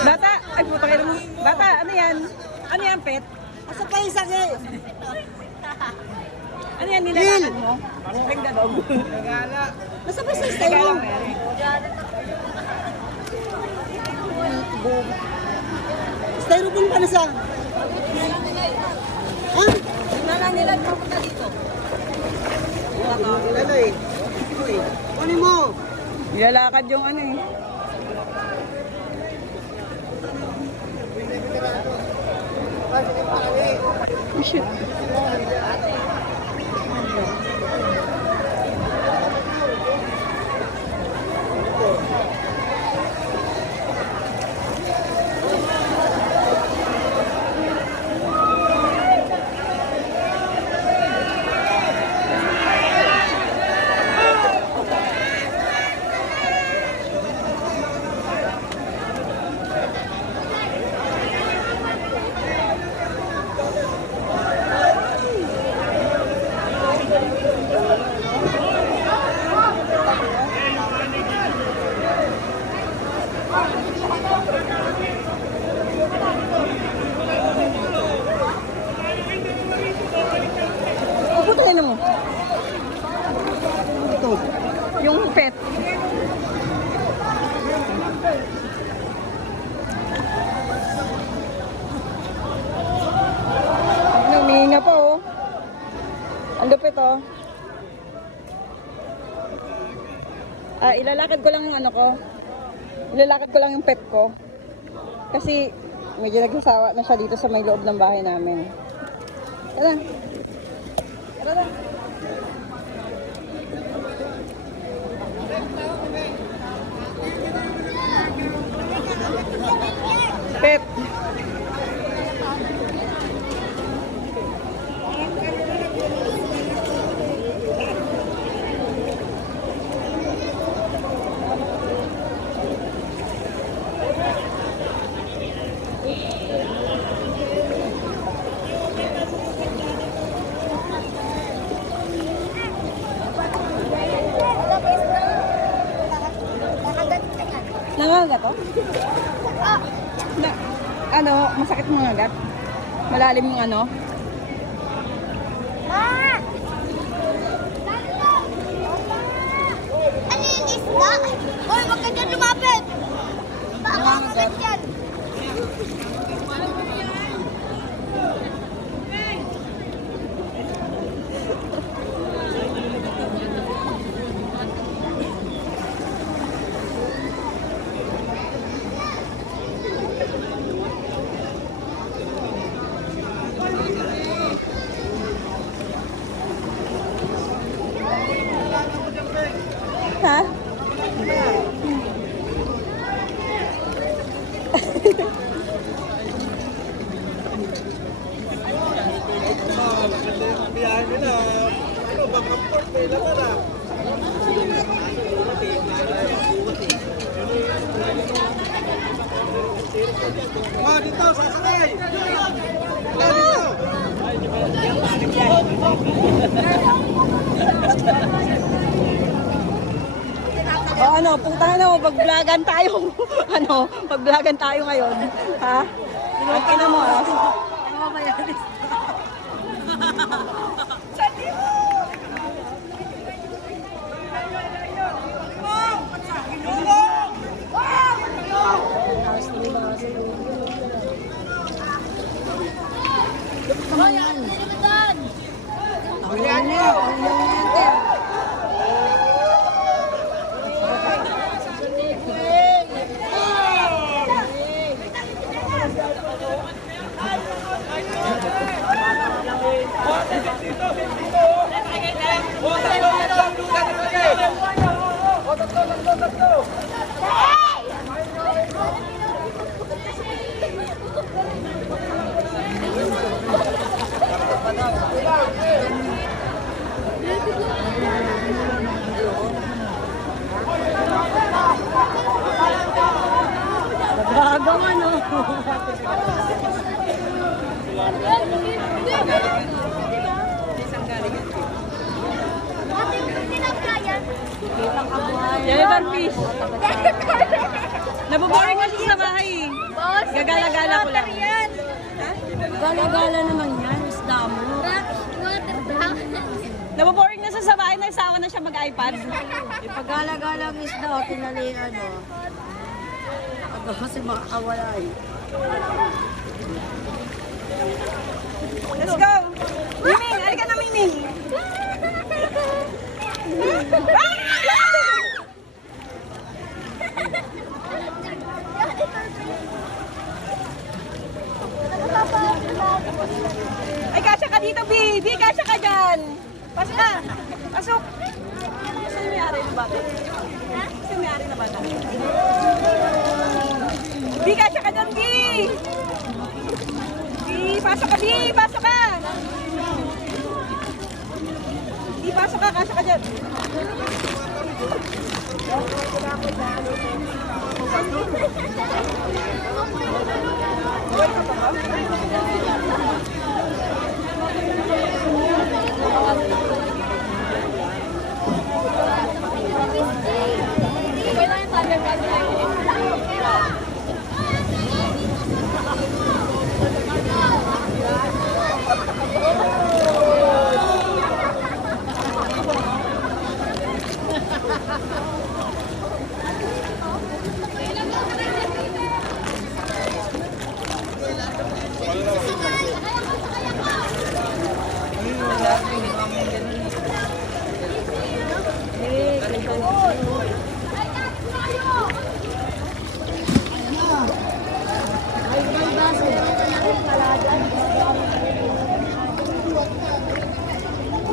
Bata, ay puta kayo mo. Bata, ano yan? Ano yan, pet? Asa pa isa eh? Ano yan, nilalakad mo? Like the dog. Nasa pa isa styro? Styrofoam pa na sa? Ha? Nila pupunta dito. Ano eh? Kunin mo! Nilalakad yung ano eh. Oh, shit. Puputuin mo. Ito. Yung pet. Humihinga pa oh. Ang lupit oh. Ilalakad ko lang yung ano ko. Ilalakad ko lang yung pet ko. Kasi medyo nagsasawa na siya dito sa may loob ng bahay namin. Tara. Tara na. Pet. Nangangagat to? Na, ano, masakit mo nangagat? Malalim yung ano? Ano yung isda? Hoy, wag ka dyan lumapit! Nakakagat yan! Ha? Biyahe nila. Ano ba? Comfort nila ka na. Oh, dito, sasakay! O ano, puntahan na mo, pag-vlogan tayo. Ano, pag-vlogan tayo ngayon. Ha? Ang ina mo ah. Hoy, ano na doon? Janitor fish. Naboboring na siya sa bahay eh. Gagala-gala ko lang. Gala-gala naman yan, isda mo. Naboboring na siya sa bahay, nagsawa na siya mag-iPad. Ipagala-gala ang isda, o tinalian, o. Ako kasi makakawala eh. Let's go! Miming! Halika na, Miming! Ay, kasya ka dito, baby! Kasya ka dyan! Pasok na! Pasok! Saan yung may-ari ng bata? Saan yung may-ari ng bata? Bi, kasya ka dyan, Bi! Bi, pasok ka, Bi! Pasok ka! Bi, pasok ka! Kasya ka dyan!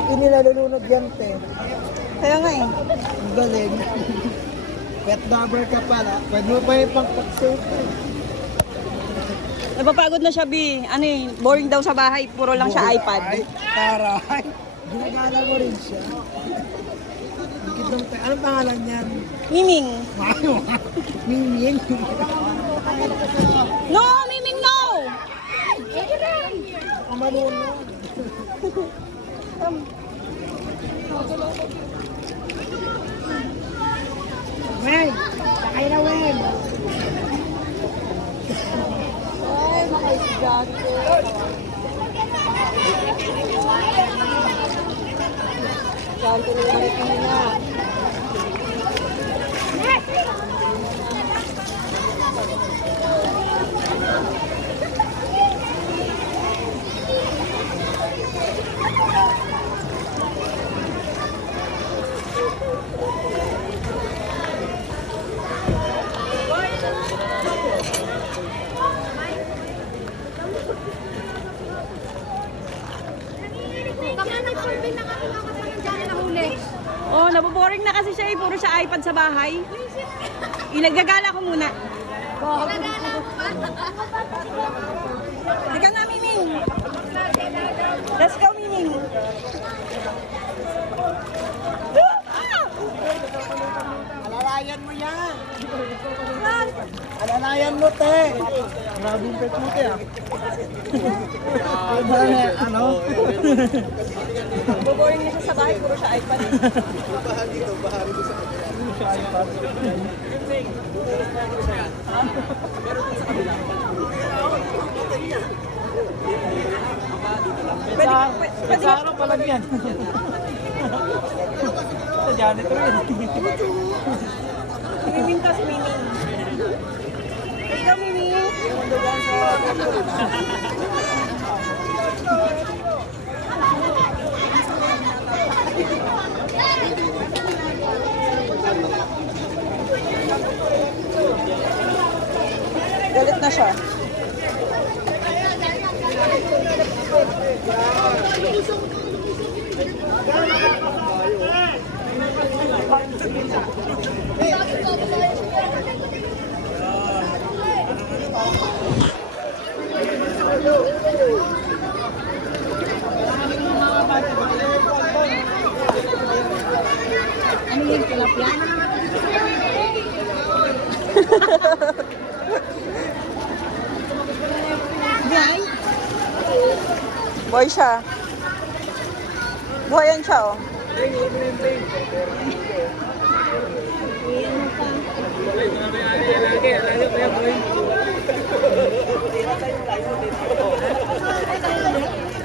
Hindi nila nalunod yan, te. Kaya nga eh. Ang galing. Pet lover ka pala. Pwede mo pa yung pang-safe. Napapagod na siya, Bi. Ano eh, boring daw sa bahay. Puro lang siya iPad. Ay, taray. Ginagala mo rin siya. Anong pangalan niyan? Miming. Wow. Mingin. No, Miming, no! Ang malunod. Wen! Sakay na, Wen! Ay, makaisgat ko. Ganto na Marikina. Baka nag-survey na kami mga kapatid dyan na huli. Oh, naboboring na kasi siya eh. Puro siya iPad sa bahay. Ilagagala ko muna. Halika na, Miming. Let's go, Miming. Alalayan mo yan! Alalayan mo, te! Grabing pet mo, te, ah. Ano? Naboboring na siya sa bahay. Puro siya iPad. Pwede Sa araw pa lang yan. Sa janitor yun. Miming ka si Miming. Let's go, Miming. Galit na siya. Ano yung tilapia? Boy siya. Buhayan siya, oh.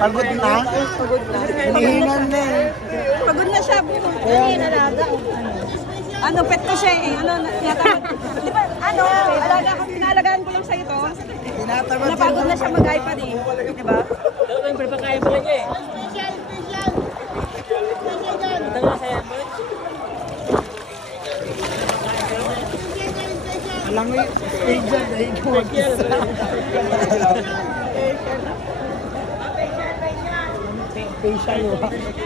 Pagod na? Pagod na. Hinihingan na eh. Pagod na siya. Kaya nalaga. Ano, pet ko siya eh. Ano, tinatamad. Di ba, ano, alaga ko, pinalagaan ko lang sa ito. Tinatamad Napagod na siya mag-iPad eh. Di ba? Alam mo yung stage dyan, dahil ko mag-isa. Facial.